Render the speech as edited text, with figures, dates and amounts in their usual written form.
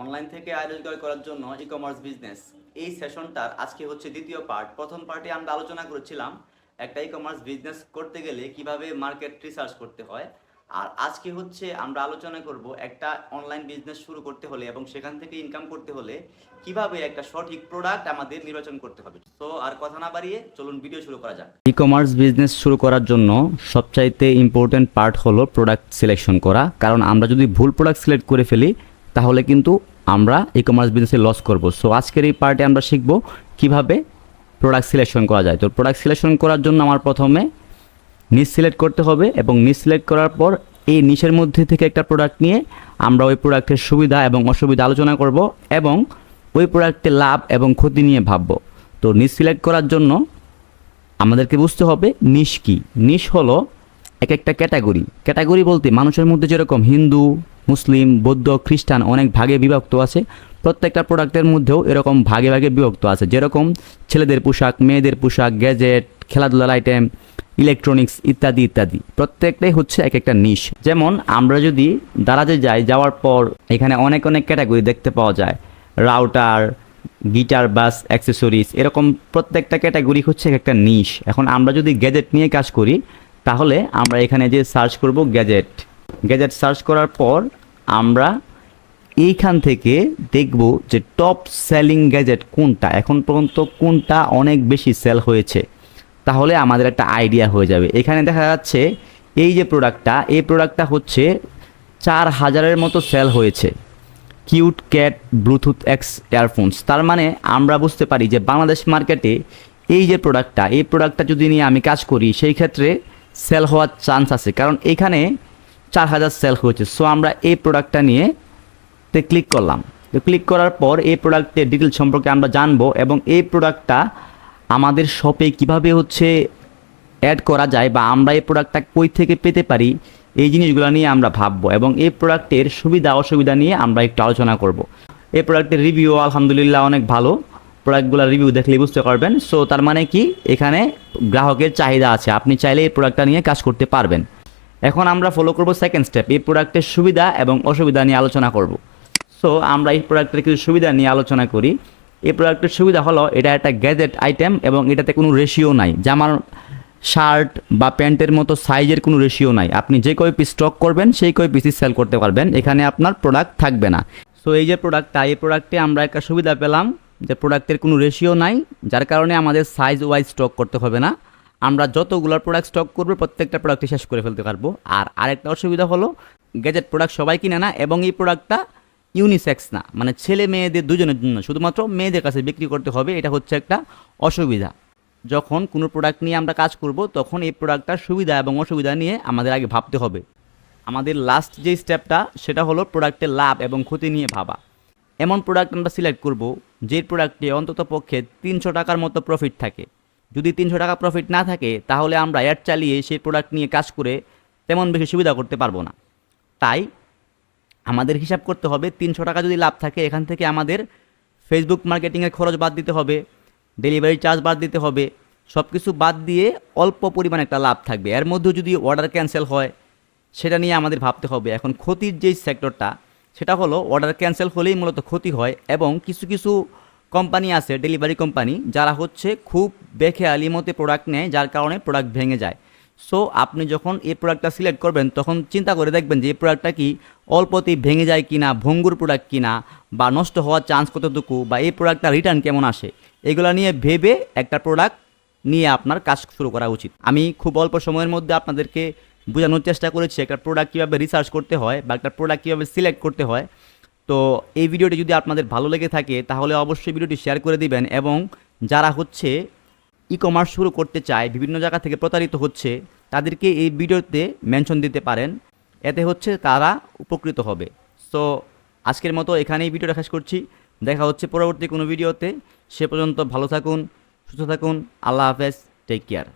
Online থেকে আয় রোজগার করার জন্য ই-কমার্স বিজনেস, এই সেশনটার আজকে হচ্ছে দ্বিতীয় পার্ট। প্রথম পার্টে আমরা আলোচনা করেছিলাম একটা ই-কমার্স বিজনেস করতে গেলে কিভাবে মার্কেট রিসার্চ করতে হয়। আর আজকে হচ্ছে আমরা আলোচনা করব একটা অনলাইন বিজনেস শুরু করতে হলে এবং সেখান থেকে ইনকাম করতে হলে কিভাবে একটা সঠিক প্রোডাক্ট আমাদের নির্বাচন করতে হবে। তো আর কথা না বাড়িয়ে চলুন ভিডিও শুরু করা যাক। ই-কমার্স বিজনেস শুরু করার জন্য সবচাইতে ইম্পর্টেন্ট পার্ট হলো প্রোডাক্ট সিলেকশন করা, কারণ আমরা যদি ভুল প্রোডাক্ট সিলেক্ট করে ফেলি তাহলে কিন্তু আমরা ই কমার্স বিজনেসে লস করব। সো আজকের এই পার্টে আমরা শিখব কিভাবে প্রোডাক্ট সিলেকশন করা যায়। তো প্রোডাক্ট সিলেকশন করার জন্য আমার প্রথমে নিশ সিলেক্ট করতে হবে এবং নিশ সিলেক্ট করার পর এই নিশের মধ্যে থেকে একটা প্রোডাক্ট নিয়ে আমরা ওই প্রোডাক্টের সুবিধা এবং অসুবিধা আলোচনা করব এবং ওই প্রোডাক্টের লাভ এবং ক্ষতি নিয়ে ভাবব। তো নিশ সিলেক্ট করার জন্য আমাদেরকে বুঝতে হবে নিশ কি। নিশ হলো এক একটা ক্যাটাগরি। ক্যাটাগরি বলতে মানুষের মধ্যে যেরকম হিন্দু, মুসলিম, বৌদ্ধ, খ্রিস্টান অনেক ভাগে বিভক্ত আছে, প্রত্যেকটা প্রোডাক্টের মধ্যেও এরকম ভাগে ভাগে বিভক্ত আছে। যেরকম ছেলেদের পোশাক, মেয়েদের পোশাক, গ্যাজেট, খেলাধুলার আইটেম, ইলেকট্রনিক্স ইত্যাদি ইত্যাদি, প্রত্যেকটাই হচ্ছে এক একটা নিশ। যেমন আমরা যদি দারাজে যাই, যাওয়ার পর এখানে অনেক অনেক ক্যাটাগরি দেখতে পাওয়া যায়, রাউটার, গিটার, বাস, অ্যাক্সেসরিজ, এরকম প্রত্যেকটা ক্যাটাগরি হচ্ছে এক একটা নিশ। এখন আমরা যদি গ্যাজেট নিয়ে কাজ করি তাহলে আমরা এখানে যে সার্চ করব গ্যাজেট, গ্যাজেট সার্চ করার পর আমরা এইখান থেকে দেখব যে টপ সেলিং গ্যাজেট কোনটা, এখন পর্যন্ত কোনটা অনেক বেশি সেল হয়েছে, তাহলে আমাদের একটা আইডিয়া হয়ে যাবে। এখানে দেখা যাচ্ছে এই যে প্রোডাক্টটা, এই প্রোডাক্টটা হচ্ছে 4000-এর মতো সেল হয়েছে, cute cat Bluetooth x earphones. তার মানে আমরা বুঝতে পারি যে বাংলাদেশ মার্কেটে এই যে প্রোডাক্টটা, এই প্রোডাক্টটা যদি নিয়ে আমি কাজ করি সেই ক্ষেত্রে সেল হওয়ার চান্স আছে, কারণ এখানে 4000 সেল হয়েছে। সো আমরা এই প্রোডাক্টটা নিয়ে ক্লিক করলাম। তো ক্লিক করার পর এই প্রোডাক্টের ডিটেল সম্পর্কে আমরা জানবো এবং এই প্রোডাক্টটা আমাদের শপে কিভাবে হচ্ছে অ্যাড করা যায় বা আমরা এই প্রোডাক্টটা কই থেকে পেতে পারি, এই জিনিসগুলো নিয়ে আমরা ভাববো এবং এই প্রোডাক্টের সুবিধা অসুবিধা নিয়ে আমরা একটু আলোচনা করব। এই প্রোডাক্টের রিভিউ আলহামদুলিল্লাহ অনেক ভালো, প্রোডাক্টগুলোর রিভিউ দেখলেই বুঝতে পারবেন। সো তার মানে কি, এখানে গ্রাহকের চাহিদা আছে, আপনি চাইলে এই প্রোডাক্টটা নিয়ে কাজ করতে পারবেন। এখন আমরা ফলো করব সেকেন্ড স্টেপ, এই প্রোডাক্টের সুবিধা এবং অসুবিধা নিয়ে আলোচনা করব। সো আমরা এই প্রোডাক্টের কিছু সুবিধা নিয়ে আলোচনা করি। এই প্রোডাক্টের সুবিধা হলো এটা একটা গ্যাজেট আইটেম এবং এটাতে কোনো রেশিও নাই, জামার, শার্ট বা প্যান্টের মতো সাইজের কোনো রেশিও নাই। আপনি যে কয় পিস স্টক করবেন সেই কয় পিসই সেল করতে পারবেন, এখানে আপনার প্রোডাক্ট থাকবে না। সো এই যে প্রোডাক্টটা, এই প্রোডাক্টে আমরা একটা সুবিধা পেলাম যে প্রোডাক্টের কোনো রেশিও নাই, যার কারণে আমাদের সাইজ ওয়াইজ স্টক করতে হবে না। আমরা যতগুলো প্রোডাক্ট স্টক করবো প্রত্যেকটা প্রোডাক্টই শেষ করে ফেলতে পারবো। আর আরেকটা অসুবিধা হলো গ্যাজেট প্রোডাক্ট সবাই কিনে না এবং এই প্রোডাক্টটা ইউনিসেক্স না, মানে ছেলে মেয়েদের দুজনের জন্য, শুধুমাত্র মেয়েদের কাছে বিক্রি করতে হবে, এটা হচ্ছে একটা অসুবিধা। যখন কোনো প্রোডাক্ট নিয়ে আমরা কাজ করব তখন এই প্রোডাক্টটার সুবিধা এবং অসুবিধা নিয়ে আমাদের আগে ভাবতে হবে। আমাদের লাস্ট যে স্টেপটা সেটা হলো প্রোডাক্টের লাভ এবং ক্ষতি নিয়ে ভাবা। এমন প্রোডাক্ট আমরা সিলেক্ট করব যে প্রোডাক্টে অন্তত পক্ষে 300 টাকার মতো প্রফিট থাকে। যদি 300 টাকা প্রফিট না থাকে তাহলে আমরা অ্যাড চালিয়ে সেই প্রোডাক্ট নিয়ে কাজ করে তেমন বেশি সুবিধা করতে পারবো না। তাই আমাদের হিসাব করতে হবে 300 টাকা যদি লাভ থাকে, এখান থেকে আমাদের ফেসবুক মার্কেটিংয়ের খরচ বাদ দিতে হবে, ডেলিভারি চার্জ বাদ দিতে হবে, সব কিছু বাদ দিয়ে অল্প পরিমাণ একটা লাভ থাকবে। এর মধ্যেও যদি অর্ডার ক্যান্সেল হয় সেটা নিয়ে আমাদের ভাবতে হবে। এখন ক্ষতির যেই সেক্টরটা সেটা হলো অর্ডার ক্যান্সেল হলেই মূলত ক্ষতি হয় এবং কিছু কিছু কোম্পানি আছে, ডেলিভারি কোম্পানি, যারা হচ্ছে খুব বেখেয়ালি মতে প্রোডাক্ট নেয়, যার কারণে প্রোডাক্ট ভেঙে যায়। সো আপনি যখন এই প্রোডাক্টটা সিলেক্ট করবেন তখন চিন্তা করে দেখবেন যে এই প্রোডাক্টটা কি অল্পতেই ভেঙে যায় কিনা, ভঙ্গুর প্রোডাক্ট কিনা, বা নষ্ট হওয়ার চান্স কতটুকু, বা এই প্রোডাক্টটা রিটার্ন কেমন আসে, এগুলো নিয়ে ভেবে একটা প্রোডাক্ট নিয়ে আপনার কাজ শুরু করা উচিত। আমি খুব অল্প সময়ের মধ্যে আপনাদেরকে বোঝানোর চেষ্টা করেছি একটা প্রোডাক্ট কীভাবে রিসার্চ করতে হয় বা একটা প্রোডাক্ট কীভাবে সিলেক্ট করতে হয়। তো এই ভিডিওটি যদি আপনাদের ভালো লেগে থাকে তাহলে অবশ্যই ভিডিওটি শেয়ার করে দিবেন এবং যারা হচ্ছে ই কমার্স শুরু করতে চায়, বিভিন্ন জায়গা থেকে প্রতারিত হচ্ছে, তাদেরকে এই ভিডিওতে মেনশন দিতে পারেন, এতে হচ্ছে তারা উপকৃত হবে। সো আজকের মতো এখানেই ভিডিওটা শেষ করছি, দেখা হচ্ছে পরবর্তী কোনো ভিডিওতে। সে পর্যন্ত ভালো থাকুন, সুস্থ থাকুন, আল্লাহ হাফেজ, টেক কেয়ার।